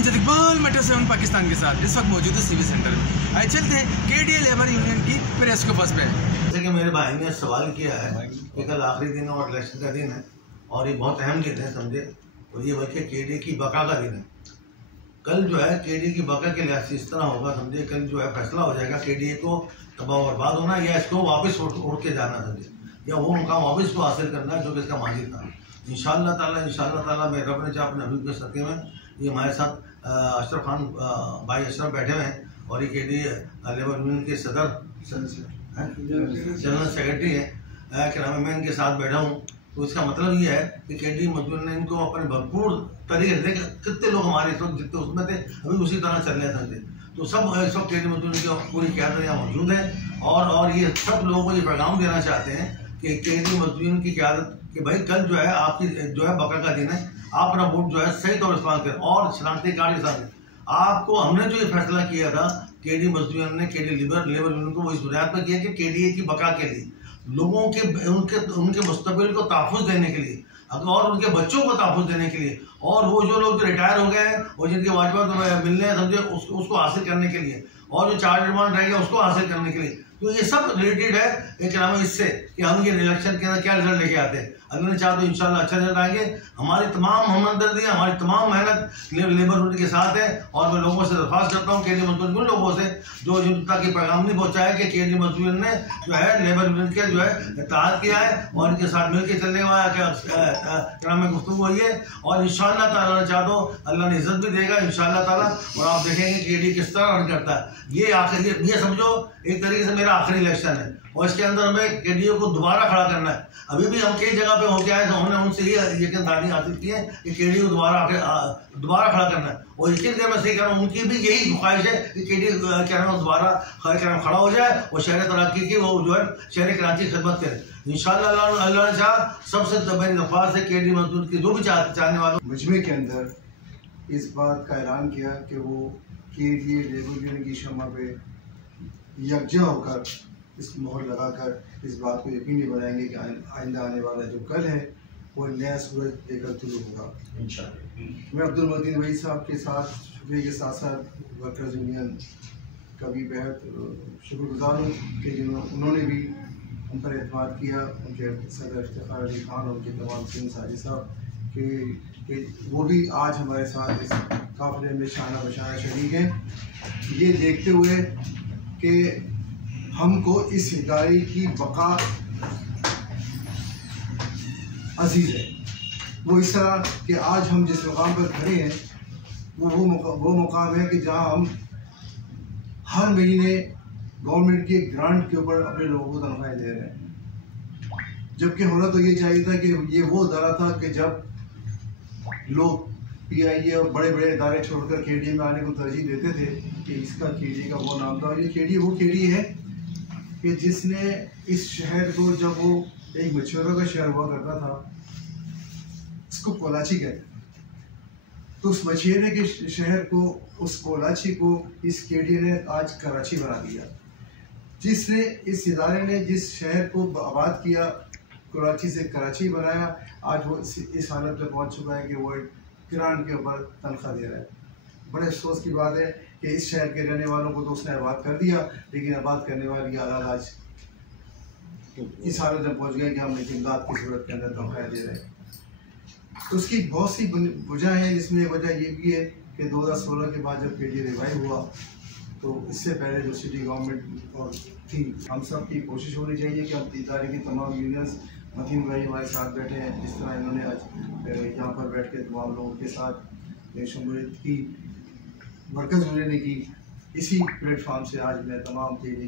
Amjad Iqbal metro 7 Pakistan के साथ इस वक्त मौजूद है सिविल सेंटर में। आइए चलते हैं केडीए लेबर यूनियन की प्रेस कॉन्फ्रेंस पे। जैसे कि मेरे भाई ने सवाल किया है कि कल आखिरी दिन और इलेक्शन का दिन है और ये बहुत अहम दिन है समझे, और ये बल्कि केडीए की बका का दिन है। कल जो है केडीए की बका के लिहाज से इस तरह होगा समझे, कल जो है फैसला हो जाएगा केडीए को तबाह बर्बाद होना या इसको वापस उड़ के जाना समझे, या वो मुकाम वापस को हासिल करना जो कि इसका माजी था। इंशाअल्लाह ताला मेरे रब ने चाहे अपने हबीब के सदक़े में ये हमारे साथ अशरफ खान भाई अशरफ बैठे हुए हैं और ये केडीए लेबर यूनियन के सदर जनरल सेक्रेटरी है कि मैं इनके साथ बैठा हूँ। तो इसका मतलब ये है कि केडीए मजदूर ने इनको अपने भरपूर तरीके से कितने लोग हमारे इस वक्त जितने उसमें थे अभी उसी तरह चल रहे थे, तो सब इस वक्त केडीए मजदूर की पूरी क्यादत यहाँ मौजूद है और ये सब लोगों को ये पैगाम देना चाहते हैं कि केडीए मजदूर की क्यादत कि भाई कल जो है आपकी जो है बका का दिन है, आप अपना वोट जो है सही तौर इस्तेमाल करें और शनाख्ती कार्ड के साथ आपको हमने जो ये फैसला किया था केडीए मजदूर ने केडीए लेबर यूनियन को वो इस बुनियाद पर किया कि केडीए की बका के लिए लोगों के उनके मुस्तकबिल को तहफ़्फ़ुज़ देने के लिए और उनके बच्चों को तहफ़्फ़ुज़ देने के लिए और वो जो लोग रिटायर हो गए हैं और जिनके वाजिबात मिलने हैं समझे उसको हासिल करने के लिए और जो चार्ज डिमांड रहेगा उसको हासिल करने के लिए, तो ये सब रिलेटेड है एक नाम इससे कि हम ये इलेक्शन के अंदर क्या रिजल्ट लेके आते हैं। अगले चाह तो इंशाल्लाह अच्छा रिजल्ट आएंगे। हमारी तमाम हमदर्दी हमारी तमाम मेहनत लेबर यूनियन के साथ है और मैं लोगों से दरख्वास्त करता हूँ केडीए मजदूर उन लोगों से जो तक पैगाम नहीं पहुँचाया कि केडीए मजदूर ने जो है लेबर यूनियन के जो है इत्तेहाद किया है और इनके साथ मिल के चलने वाला में गुफ्तगू हुई है और इंशाअल्लाह ताला चाह तो अल्लाह ने इज्जत भी देगा इंशाअल्लाह ताला, और आप देखेंगे केडीए किस तरह रन करता है। ये आखिरी ये समझो एक तरीके से मेरा आखिरी इलेक्शन है और इसके अंदर हमें केडीए को दोबारा खड़ा करना है। अभी भी हम कई जगह पे होके आए तो हमने उनसे ये यकीनदारी हासिल की है कि केडीए को दोबारा खड़ा करना है और यकीन कर मैं सही कह रहा हूँ उनकी भी यही ख्वाहिश है कि केडीए दोबारा खड़ा हो जाए और शहर तरक्की की वो जो है शहर कराची की खिदमत करे इंशाअल्लाह। अल्लाह ने चाहा सबसे मेरी दरख्वास्त है केडीए मजदूर की जो भी चाहने वालों मजमे के अंदर इस बात का ऐलान किया कि वो केडीए लेबर यूनियन की शमा पे यकजा होकर इस मोहर लगाकर इस बात को यकीनी बनाएंगे कि आइंदा आने वाला जो कल है वो नया सूरज लेकर तुलू होगा इंशाअल्लाह। मैं अब्दुल मतीन भाई साहब के साथ शुक्रिया के साथ साथ वर्कर्स यूनियन का भी बेहद शुक्रगुजार हूँ कि उन्होंने भी उन पर एतमाद किया, उनके सदर इफ्तिखार अली खान और उनके तमाम सिंह साजी साहब कि वो भी आज हमारे साथ इस काफिले में शाना बशाना शरीक हैं। ये देखते हुए कि हमको इस इदारे की बका अजीज़ है, वो इस तरह कि आज हम जिस मुकाम पर खड़े हैं वो मुकाम है कि जहां हम हर महीने गवर्नमेंट के ग्रांट के ऊपर अपने लोगों को तनख्वाहें दे रहे हैं, जबकि होना तो ये चाहिए था कि ये वो इदारा था कि जब लोग पीआईए और बड़े बड़े इदारे छोड़कर केडीए में आने को तरजीह देते थे कि इसका केडीए का वो नाम था। और ये केडीए वो केडीए है कि जिसने इस शहर को, जब वो एक मछुआरों का शहर हुआ करता था, इसको कोलाची कहते, तो उस मछुआरे के शहर को, उस कोलाची को इस केडीए ने आज कराची बना दिया। जिसने इस इदारे ने जिस शहर को आबाद किया, कराची से कराची बनाया, आज वो इस हालत पर पहुंच चुका है कि वो किरान के ऊपर तनख्वाह दे रहा है। बड़े अफसोस की बात है कि इस शहर के रहने वालों को तो उसने आबाद कर दिया, लेकिन आबाद करने वाली आदात आज इस हालत में पहुंच गए कि हम इमदाद की सूरत के अंदर तनख्वाह दे रहे हैं। तो उसकी बहुत सी वजह हैं, जिसमें वजह ये भी है कि 2016 के बाद जब केडीए रिवाइव हुआ तो इससे पहले जो सिटी गवर्नमेंट और थी, हम सब की कोशिश होनी चाहिए कि हम इदारे की तमाम यूनियंस, मतीन भाई हमारे साथ बैठे हैं, जिस तरह इन्होंने आज यहाँ पर बैठ के तमाम लोगों के साथ शमूलियत की, वर्कर्स यूनियन ने की, इसी प्लेटफॉर्म से आज मैं तमाम